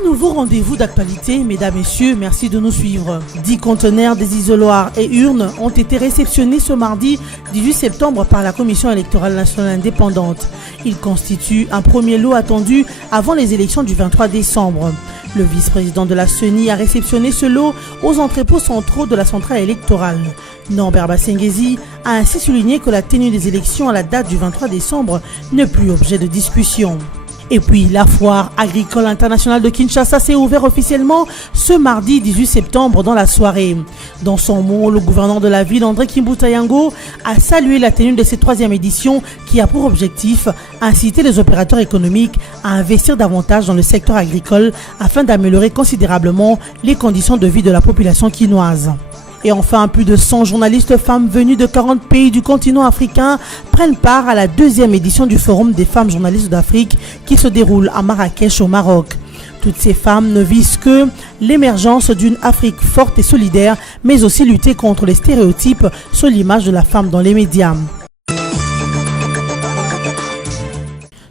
Un nouveau rendez-vous d'actualité, mesdames, messieurs, merci de nous suivre. 10 conteneurs, des isoloirs et urnes ont été réceptionnés ce mardi 18 septembre par la Commission électorale nationale indépendante. Ils constituent un premier lot attendu avant les élections du 23 décembre. Le vice-président de la CENI a réceptionné ce lot aux entrepôts centraux de la centrale électorale. Norbert Basengezi a ainsi souligné que la tenue des élections à la date du 23 décembre n'est plus objet de discussion. Et puis, la foire agricole internationale de Kinshasa s'est ouverte officiellement ce mardi 18 septembre dans la soirée. Dans son mot, le gouverneur de la ville, André Kimbuta Yango, a salué la tenue de cette 3e édition qui a pour objectif inciter les opérateurs économiques à investir davantage dans le secteur agricole afin d'améliorer considérablement les conditions de vie de la population quinoise. Et enfin, plus de 100 journalistes femmes venues de 40 pays du continent africain prennent part à la 2e édition du Forum des femmes journalistes d'Afrique qui se déroule à Marrakech au Maroc. Toutes ces femmes ne visent que l'émergence d'une Afrique forte et solidaire, mais aussi lutter contre les stéréotypes sur l'image de la femme dans les médias.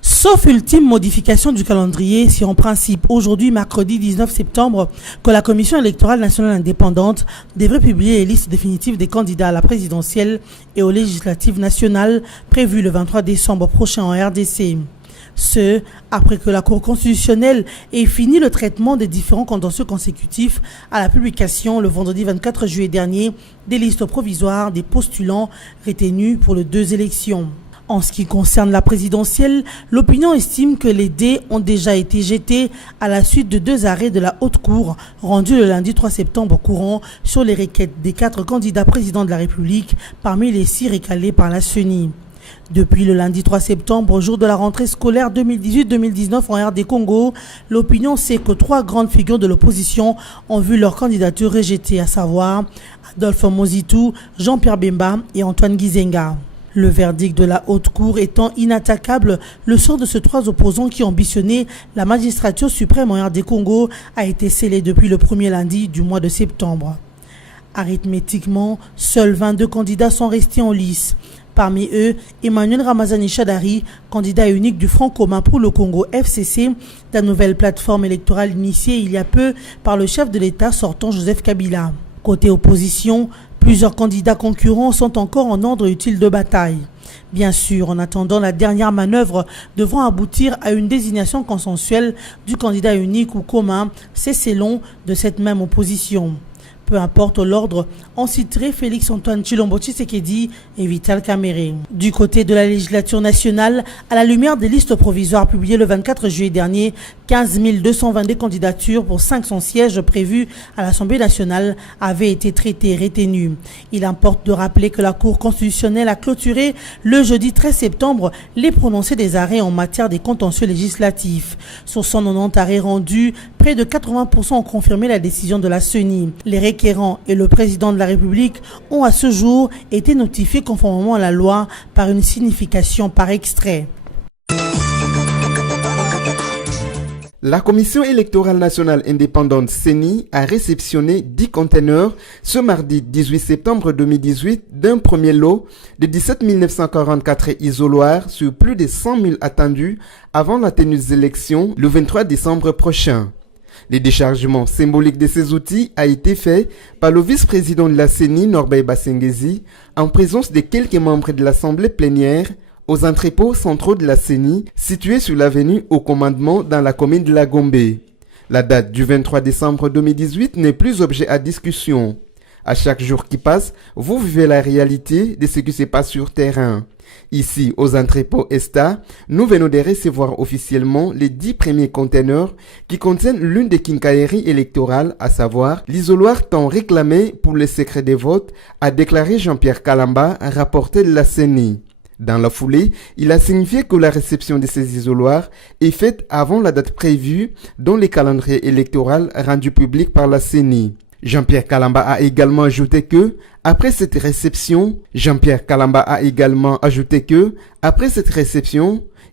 Sauf ultime modification du calendrier, c'est en principe aujourd'hui, mercredi 19 septembre, que la Commission électorale nationale indépendante devrait publier les listes définitives des candidats à la présidentielle et aux législatives nationales prévues le 23 décembre prochain en RDC. Ce, après que la Cour constitutionnelle ait fini le traitement des différents contentieux consécutifs à la publication le vendredi 24 juillet dernier des listes provisoires des postulants retenus pour les 2 élections. En ce qui concerne la présidentielle, l'opinion estime que les dés ont déjà été jetés à la suite de 2 arrêts de la Haute Cour rendus le lundi 3 septembre courant sur les requêtes des 4 candidats présidents de la République parmi les 6 recalés par la CENI. Depuis le lundi 3 septembre, jour de la rentrée scolaire 2018-2019 en RD Congo, l'opinion sait que 3 grandes figures de l'opposition ont vu leur candidature rejetée, à savoir Adolphe Mozitou, Jean-Pierre Bemba et Antoine Gizenga. Le verdict de la Haute Cour étant inattaquable, le sort de ces 3 opposants qui ambitionnaient la magistrature suprême en RD Congo a été scellé depuis le premier lundi du mois de septembre. Arithmétiquement, seuls 22 candidats sont restés en lice. Parmi eux, Emmanuel Ramazani Chadari, candidat unique du Front commun pour le Congo FCC, la nouvelle plateforme électorale initiée il y a peu par le chef de l'État sortant Joseph Kabila. Côté opposition, plusieurs candidats concurrents sont encore en ordre utile de bataille. Bien sûr, en attendant la dernière manœuvre devant aboutir à une désignation consensuelle du candidat unique ou commun, c'est selon de cette même opposition. Peu importe l'ordre, on citerait Félix-Antoine Tshilombo Tshisekedi et Vital Kamerhe. Du côté de la législature nationale, à la lumière des listes provisoires publiées le 24 juillet dernier, 15 222 candidatures pour 500 sièges prévus à l'Assemblée nationale avaient été traitées et retenues. Il importe de rappeler que la Cour constitutionnelle a clôturé le jeudi 13 septembre les prononcés des arrêts en matière des contentieux législatifs. Sur 190 arrêts rendus, près de 80% ont confirmé la décision de la CENI. Les requérants et le président de la République ont à ce jour été notifiés conformément à la loi par une signification par extrait. La Commission électorale nationale indépendante CENI a réceptionné 10 conteneurs ce mardi 18 septembre 2018 d'un premier lot de 17 944 isoloirs sur plus de 100 000 attendus avant la tenue des élections le 23 décembre prochain. Le déchargement symbolique de ces outils a été fait par le vice-président de la CENI, Norbert Basengezi, en présence de quelques membres de l'Assemblée plénière aux entrepôts centraux de la CENI situés sur l'avenue au commandement dans la commune de la Gombe. La date du 23 décembre 2018 n'est plus objet à discussion. À chaque jour qui passe, vous vivez la réalité de ce qui se passe sur terrain. Ici, aux entrepôts ESTA, nous venons de recevoir officiellement les 10 premiers conteneurs qui contiennent l'une des quincailleries électorales, à savoir l'isoloir tant réclamé pour le secret des votes, a déclaré Jean-Pierre Kalamba, rapporteur de la CENI. Dans la foulée, il a signifié que la réception de ces isoloirs est faite avant la date prévue dans le calendrier électoral rendu public par la CENI. Jean-Pierre Kalamba a également ajouté que, après cette réception,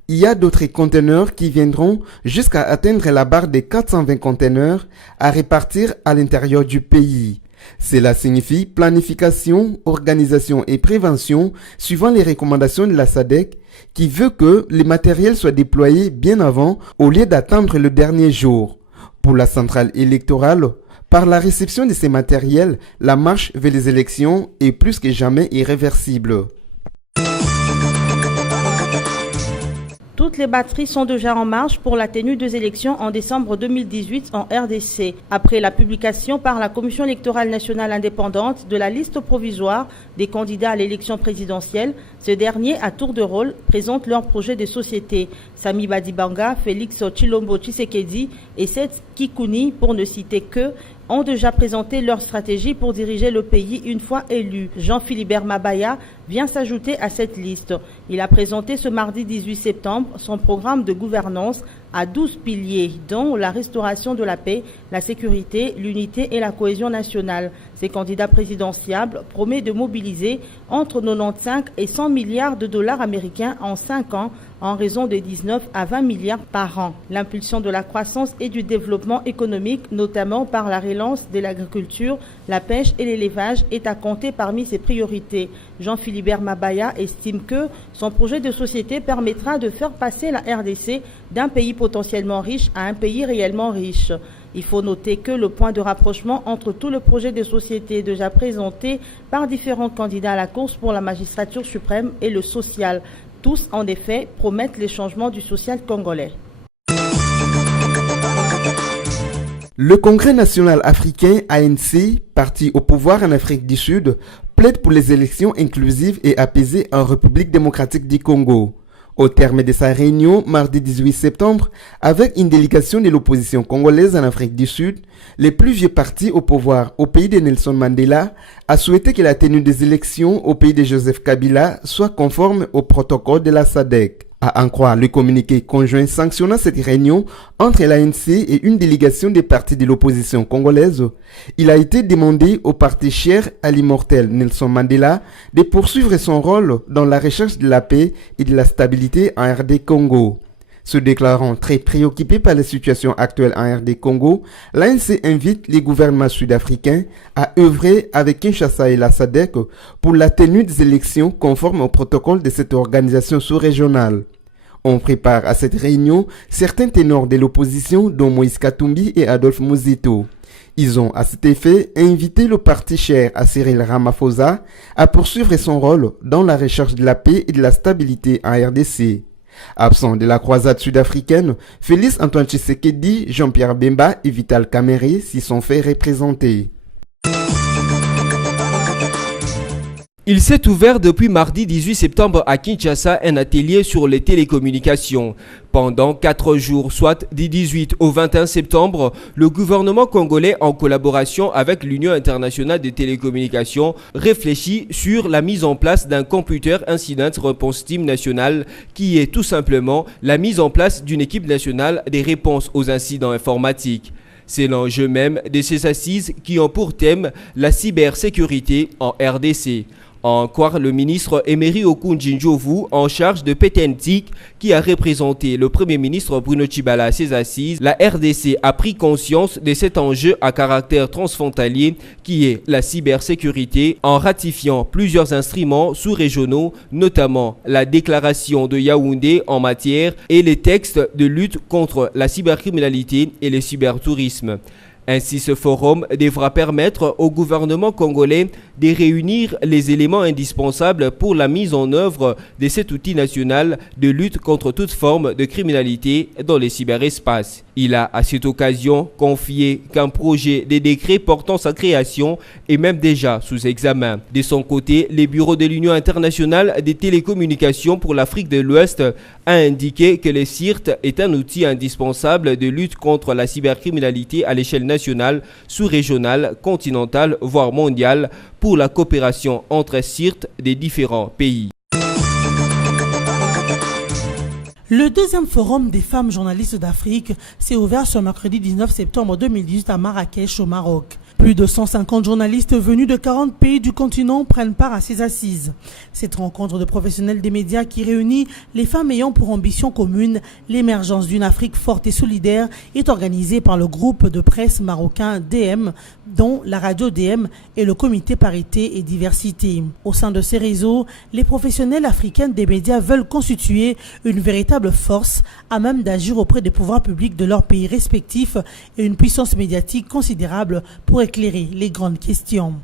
il y a d'autres conteneurs qui viendront jusqu'à atteindre la barre des 420 conteneurs à répartir à l'intérieur du pays. Cela signifie planification, organisation et prévention suivant les recommandations de la SADC qui veut que les matériels soient déployés bien avant au lieu d'attendre le dernier jour. Pour la centrale électorale, par la réception de ces matériels, la marche vers les élections est plus que jamais irréversible. Toutes les batteries sont déjà en marche pour la tenue des élections en décembre 2018 en RDC. Après la publication par la Commission électorale nationale indépendante de la liste provisoire des candidats à l'élection présidentielle, ce dernier, à tour de rôle, présente leur projet de société. Sami Badibanga, Félix Chilombo Tshisekedi et Seth Kikouni, pour ne citer que, ont déjà présenté leur stratégie pour diriger le pays une fois élu. Jean-Philibert Mabaya vient s'ajouter à cette liste. Il a présenté ce mardi 18 septembre son programme de gouvernance à 12 piliers, dont la restauration de la paix, la sécurité, l'unité et la cohésion nationale. Ces candidats présidentiables promettent de mobiliser entre 95 et 100 milliards de dollars américains en 5 ans, en raison de 19 à 20 milliards par an. L'impulsion de la croissance et du développement économique, notamment par la relance de l'agriculture, la pêche et l'élevage, est à compter parmi ses priorités. Jean-Philibert Mabaya estime que son projet de société permettra de faire passer la RDC d'un pays potentiellement riche à un pays réellement riche. Il faut noter que le point de rapprochement entre tout le projet de société déjà présenté par différents candidats à la course pour la magistrature suprême et le social. Tous, en effet, promettent les changements du social congolais. Le Congrès national africain ANC, parti au pouvoir en Afrique du Sud, plaide pour les élections inclusives et apaisées en République démocratique du Congo. Au terme de sa réunion mardi 18 septembre, avec une délégation de l'opposition congolaise en Afrique du Sud, le plus vieux parti au pouvoir au pays de Nelson Mandela a souhaité que la tenue des élections au pays de Joseph Kabila soit conforme au protocole de la SADC. À en croire le communiqué conjoint sanctionnant cette réunion entre l'ANC et une délégation des partis de l'opposition congolaise, il a été demandé au parti cher à l'immortel Nelson Mandela de poursuivre son rôle dans la recherche de la paix et de la stabilité en RD Congo. Se déclarant très préoccupé par la situation actuelle en RD Congo, l'ANC invite les gouvernements sud-africains à œuvrer avec Kinshasa et la SADC pour la tenue des élections conformes au protocole de cette organisation sous-régionale. On prépare à cette réunion certains ténors de l'opposition dont Moïse Katumbi et Adolphe Muzito. Ils ont à cet effet invité le parti cher à Cyril Ramaphosa à poursuivre son rôle dans la recherche de la paix et de la stabilité en RDC. Absent de la croisade sud-africaine, Félix Antoine Tshisekedi, Jean-Pierre Bemba et Vital Kamerhe s'y sont fait représenter. Il s'est ouvert depuis mardi 18 septembre à Kinshasa un atelier sur les télécommunications. Pendant 4 jours, soit du 18 au 21 septembre, le gouvernement congolais, en collaboration avec l'Union internationale des télécommunications, réfléchit sur la mise en place d'un Computer Incident Response Team national qui est tout simplement la mise en place d'une équipe nationale des réponses aux incidents informatiques. C'est l'enjeu même de ces assises qui ont pour thème la cybersécurité en RDC. En croire le ministre Emery Okundji-Ndjovu en charge de Pétentique qui a représenté le Premier ministre Bruno Tshibala à ces assises, la RDC a pris conscience de cet enjeu à caractère transfrontalier qui est la cybersécurité en ratifiant plusieurs instruments sous-régionaux, notamment la déclaration de Yaoundé en matière et les textes de lutte contre la cybercriminalité et le cybertourisme. Ainsi, ce forum devra permettre au gouvernement congolais de réunir les éléments indispensables pour la mise en œuvre de cet outil national de lutte contre toute forme de criminalité dans les cyberespaces. Il a à cette occasion confié qu'un projet de décret portant sa création est même déjà sous examen. De son côté, le bureau de l'Union internationale des télécommunications pour l'Afrique de l'Ouest a indiqué que le CIRT est un outil indispensable de lutte contre la cybercriminalité à l'échelle nationale, sous-régionale, continentale, voire mondiale, pour la coopération entre CIRT des différents pays. Le deuxième forum des femmes journalistes d'Afrique s'est ouvert ce mercredi 19 septembre 2018 à Marrakech, au Maroc. Plus de 150 journalistes venus de 40 pays du continent prennent part à ces assises. Cette rencontre de professionnels des médias qui réunit les femmes ayant pour ambition commune l'émergence d'une Afrique forte et solidaire est organisée par le groupe de presse marocain DM, dont la radio DM et le comité parité et diversité. Au sein de ces réseaux, les professionnels africains des médias veulent constituer une véritable force à même d'agir auprès des pouvoirs publics de leurs pays respectifs et une puissance médiatique considérable pour éclairer les grandes questions.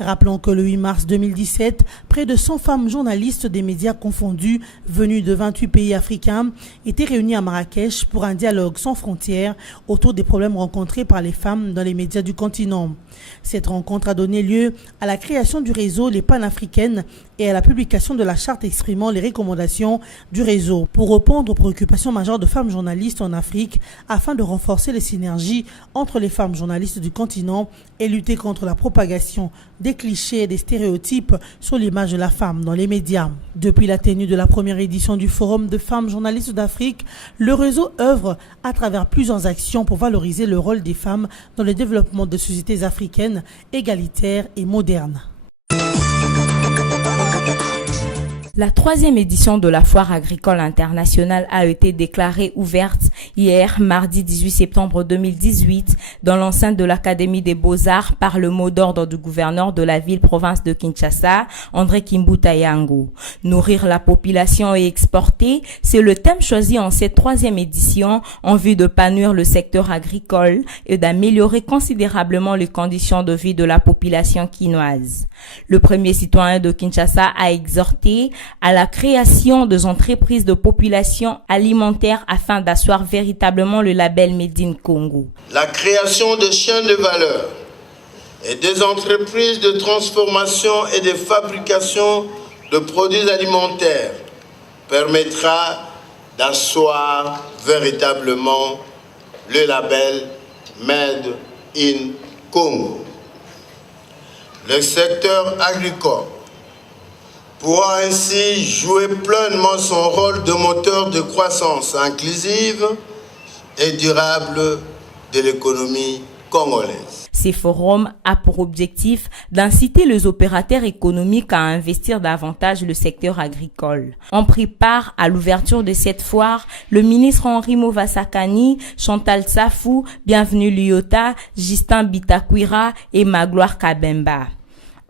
Rappelons que le 8 mars 2017, près de 100 femmes journalistes des médias confondus, venues de 28 pays africains, étaient réunies à Marrakech pour un dialogue sans frontières autour des problèmes rencontrés par les femmes dans les médias du continent. Cette rencontre a donné lieu à la création du réseau Les Panafricaines et à la publication de la charte exprimant les recommandations du réseau pour répondre aux préoccupations majeures de femmes journalistes en Afrique afin de renforcer les synergies entre les femmes journalistes du continent et lutter contre la propagation des clichés et des stéréotypes sur l'image de la femme dans les médias. Depuis la tenue de la première édition du Forum de femmes journalistes d'Afrique, le réseau œuvre à travers plusieurs actions pour valoriser le rôle des femmes dans le développement de sociétés africaines égalitaires et modernes. La 3e édition de la Foire agricole internationale a été déclarée ouverte hier, mardi 18 septembre 2018, dans l'enceinte de l'Académie des Beaux-Arts par le mot d'ordre du gouverneur de la ville-province de Kinshasa, André Kimbuta Yango. Nourrir la population et exporter, c'est le thème choisi en cette 3e édition en vue de panouir le secteur agricole et d'améliorer considérablement les conditions de vie de la population quinoise. Le premier citoyen de Kinshasa a exhorté à la création des entreprises de population alimentaire afin d'asseoir véritablement le label Made in Congo. La création de chaînes de valeur et des entreprises de transformation et de fabrication de produits alimentaires permettra d'asseoir véritablement le label Made in Congo. Le secteur agricole pourra ainsi jouer pleinement son rôle de moteur de croissance inclusive et durable de l'économie congolaise. Ces forums a pour objectif d'inciter les opérateurs économiques à investir davantage le secteur agricole. On prit part à l'ouverture de cette foire le ministre Henri Movasakani, Chantal Safou, Bienvenue Lyota, Justin Bitakwira et Magloire Kabemba.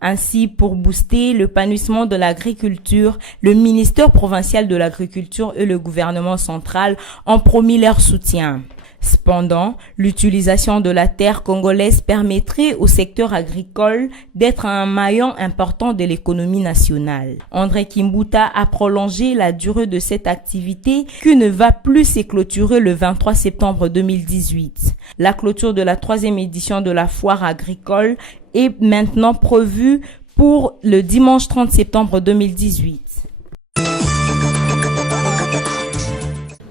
Ainsi, pour booster l'épanouissement de l'agriculture, le ministère provincial de l'agriculture et le gouvernement central ont promis leur soutien. Cependant, l'utilisation de la terre congolaise permettrait au secteur agricole d'être un maillon important de l'économie nationale. André Kimbuta a prolongé la durée de cette activité qui ne va plus se clôturer le 23 septembre 2018. La clôture de la 3e édition de la foire agricole est maintenant prévue pour le dimanche 30 septembre 2018.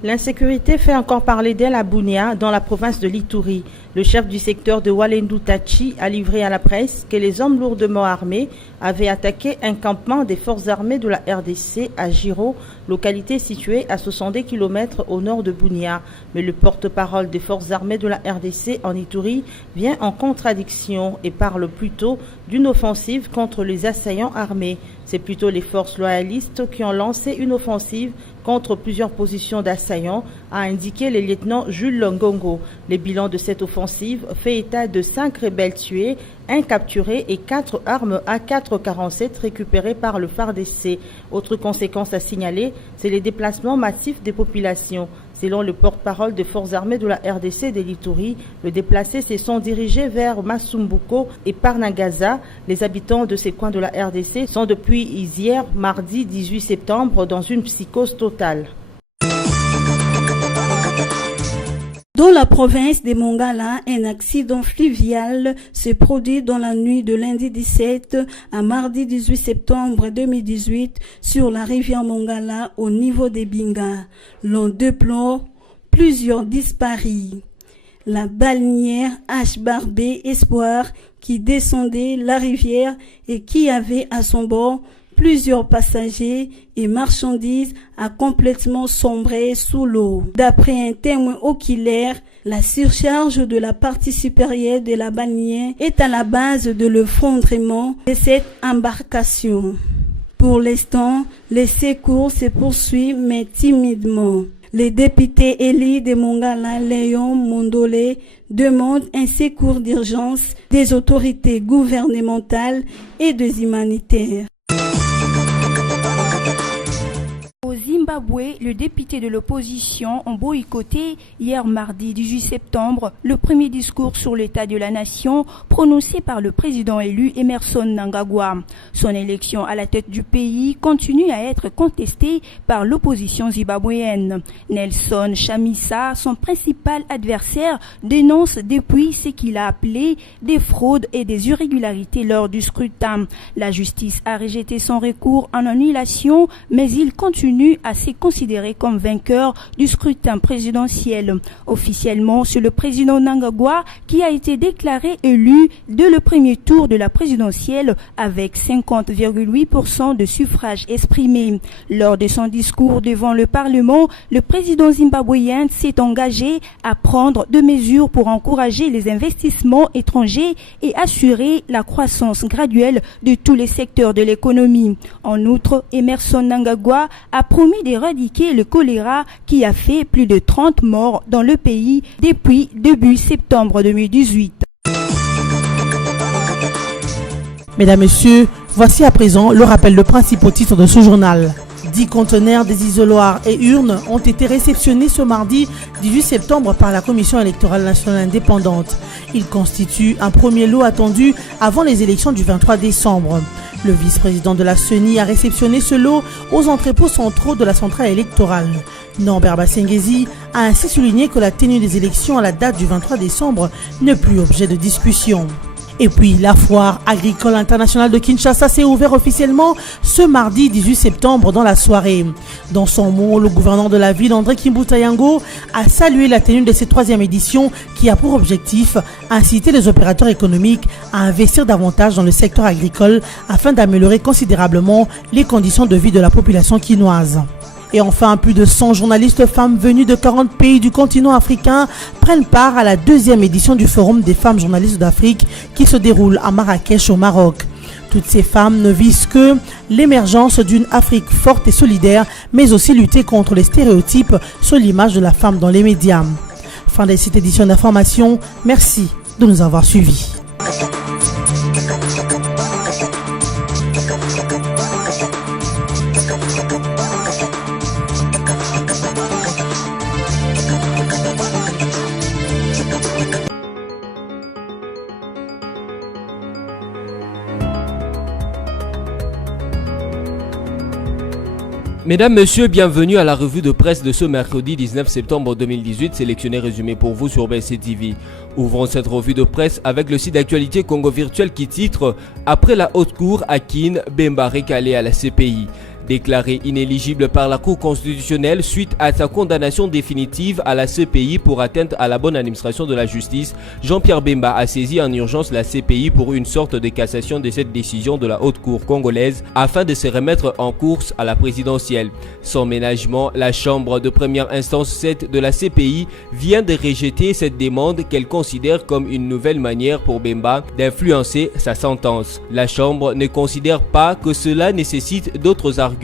L'insécurité fait encore parler d'elle à Bunia, dans la province de l'Ituri. Le chef du secteur de Walendu Tachi a livré à la presse que les hommes lourdement armés avaient attaqué un campement des forces armées de la RDC à Giro, localité située à 70 km au nord de Bunia. Mais le porte-parole des forces armées de la RDC en Ituri vient en contradiction et parle plutôt d'une offensive contre les assaillants armés. C'est plutôt les forces loyalistes qui ont lancé une offensive contre plusieurs positions d'assaillants, a indiqué le lieutenant Jules Longongo. Le bilan de cette offensive fait état de 5 rebelles tués, 1 capturé et 4 armes AK-47 récupérées par le FARDC. Autre conséquence à signaler, c'est les déplacements massifs des populations. Selon le porte-parole des forces armées de la RDC de l'Ituri, les déplacés se sont dirigés vers Masumbuko et Parnagaza. Les habitants de ces coins de la RDC sont depuis hier, mardi 18 septembre, dans une psychose totale. Dans la province de Mongala, un accident fluvial s'est produit dans la nuit de lundi 17 à mardi 18 septembre 2018 sur la rivière Mongala au niveau des Binga. L'on déplore plusieurs disparus. La balnéaire H-Barbé Espoir qui descendait la rivière et qui avait à son bord plusieurs passagers et marchandises a complètement sombré sous l'eau. D'après un témoin oculaire, la surcharge de la partie supérieure de la bannière est à la base de l'effondrement de cette embarcation. Pour l'instant, les secours se poursuivent mais timidement. Les députés élus de Mongala, Léon Mondole, demandent un secours d'urgence des autorités gouvernementales et des humanitaires. Au Zimbabwe, le député de l'opposition ont boycotté hier mardi 18 septembre le premier discours sur l'état de la nation prononcé par le président élu Emmerson Mnangagwa. Son élection à la tête du pays continue à être contestée par l'opposition zimbabwéenne. Nelson Chamisa, son principal adversaire, dénonce depuis ce qu'il a appelé des fraudes et des irrégularités lors du scrutin. La justice a rejeté son recours en annulation, mais il continue à se considérer comme vainqueur du scrutin présidentiel. Officiellement, c'est le président Mnangagwa qui a été déclaré élu dès le premier tour de la présidentielle avec 50,8% de suffrages exprimés. Lors de son discours devant le Parlement, le président zimbabwéen s'est engagé à prendre des mesures pour encourager les investissements étrangers et assurer la croissance graduelle de tous les secteurs de l'économie. En outre, Emmerson Mnangagwa a promis d'éradiquer le choléra qui a fait plus de 30 morts dans le pays depuis début septembre 2018. Mesdames, Messieurs, voici à présent le rappel de principaux titres de ce journal. 10 conteneurs, des isoloirs et urnes ont été réceptionnés ce mardi 18 septembre par la Commission électorale nationale indépendante. Ils constituent un premier lot attendu avant les élections du 23 décembre. Le vice-président de la CENI a réceptionné ce lot aux entrepôts centraux de la centrale électorale. Norbert Bassengezi a ainsi souligné que la tenue des élections à la date du 23 décembre n'est plus objet de discussion. Et puis, la foire agricole internationale de Kinshasa s'est ouverte officiellement ce mardi 18 septembre dans la soirée. Dans son mot, le gouverneur de la ville, André Kimbuta Yango, a salué la tenue de cette 3e édition qui a pour objectif inciter les opérateurs économiques à investir davantage dans le secteur agricole afin d'améliorer considérablement les conditions de vie de la population quinoise. Et enfin, plus de 100 journalistes femmes venues de 40 pays du continent africain prennent part à la 2e édition du Forum des femmes journalistes d'Afrique qui se déroule à Marrakech au Maroc. Toutes ces femmes ne visent que l'émergence d'une Afrique forte et solidaire, mais aussi lutter contre les stéréotypes sur l'image de la femme dans les médias. Fin de cette édition d'information. Merci de nous avoir suivis. Mesdames, Messieurs, bienvenue à la revue de presse de ce mercredi 19 septembre 2018, sélectionné résumé pour vous sur BC TV. Ouvrons cette revue de presse avec le site d'actualité Congo Virtuel qui titre « Après la haute cour, Akin, Bemba recalé à la CPI ». Déclaré inéligible par la Cour constitutionnelle suite à sa condamnation définitive à la CPI pour atteinte à la bonne administration de la justice, Jean-Pierre Bemba a saisi en urgence la CPI pour une sorte de cassation de cette décision de la haute cour congolaise afin de se remettre en course à la présidentielle. Sans ménagement, la chambre de première instance 7 de la CPI vient de rejeter cette demande qu'elle considère comme une nouvelle manière pour Bemba d'influencer sa sentence. La chambre ne considère pas que cela nécessite d'autres arguments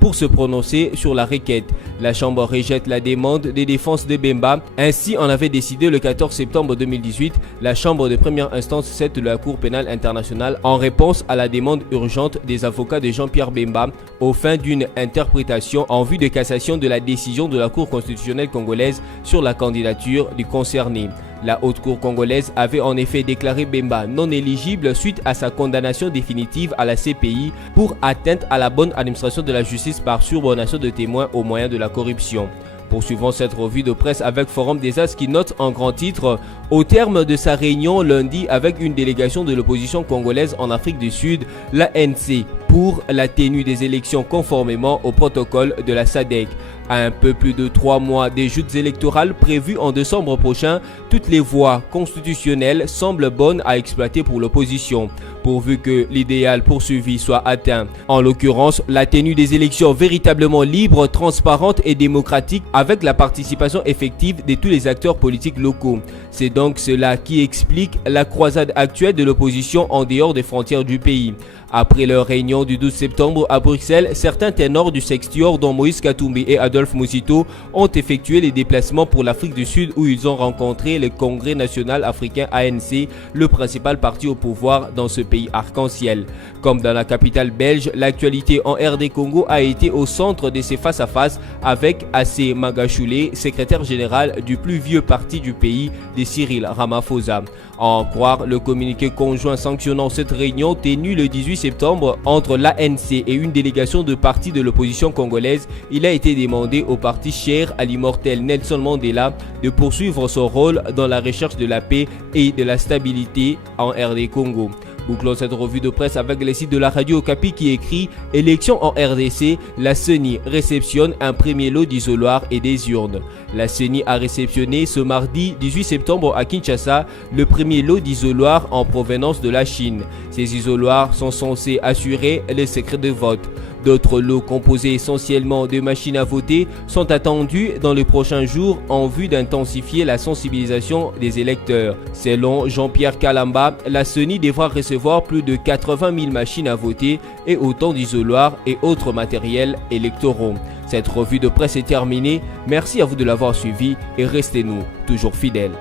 pour se prononcer sur la requête. La Chambre rejette la demande de défense de Bemba. Ainsi en avait décidé le 14 septembre 2018 la Chambre de première instance 7 de la Cour pénale internationale en réponse à la demande urgente des avocats de Jean-Pierre Bemba aux fins d'une interprétation en vue de cassation de la décision de la Cour constitutionnelle congolaise sur la candidature du concerné. La haute cour congolaise avait en effet déclaré Bemba non éligible suite à sa condamnation définitive à la CPI pour atteinte à la bonne administration de la justice par subornation de témoins au moyen de la corruption. Poursuivons cette revue de presse avec Forum des As qui note en grand titre « Au terme de sa réunion lundi avec une délégation de l'opposition congolaise en Afrique du Sud, l'ANC pour la tenue des élections conformément au protocole de la SADC. À un peu plus de 3 mois des joutes électorales prévues en décembre prochain, toutes les voies constitutionnelles semblent bonnes à exploiter pour l'opposition, pourvu que l'idéal poursuivi soit atteint. En l'occurrence, la tenue des élections véritablement libres, transparentes et démocratiques avec la participation effective de tous les acteurs politiques locaux. C'est donc cela qui explique la croisade actuelle de l'opposition en dehors des frontières du pays. Après leur réunion du 12 septembre à Bruxelles, certains ténors du Sextior, dont Moïse Katumbi et Adolphe Muzito, ont effectué les déplacements pour l'Afrique du Sud où ils ont rencontré le Congrès national africain ANC, le principal parti au pouvoir dans ce pays arc-en-ciel. Comme dans la capitale belge, l'actualité en RD Congo a été au centre de ces face-à-face avec Assé Magashule, secrétaire général du plus vieux parti du pays, de Cyril Ramaphosa. À en croire le communiqué conjoint sanctionnant cette réunion tenue le 18 septembre entre l'ANC et une délégation de partis de l'opposition congolaise, il a été demandé au parti cher à l'immortel Nelson Mandela de poursuivre son rôle dans la recherche de la paix et de la stabilité en RD Congo. Bouclons cette revue de presse avec les sites de la radio Okapi qui écrit « Élection en RDC, la CENI réceptionne un premier lot d'isoloirs et des urnes ». La CENI a réceptionné ce mardi 18 septembre à Kinshasa le premier lot d'isoloirs en provenance de la Chine. Ces isoloirs sont censés assurer les secrets de vote. D'autres lots composés essentiellement de machines à voter sont attendus dans les prochains jours en vue d'intensifier la sensibilisation des électeurs. Selon Jean-Pierre Kalamba, la CENI devra recevoir plus de 80 000 machines à voter et autant d'isoloirs et autres matériels électoraux. Cette revue de presse est terminée. Merci à vous de l'avoir suivi et restez-nous toujours fidèles.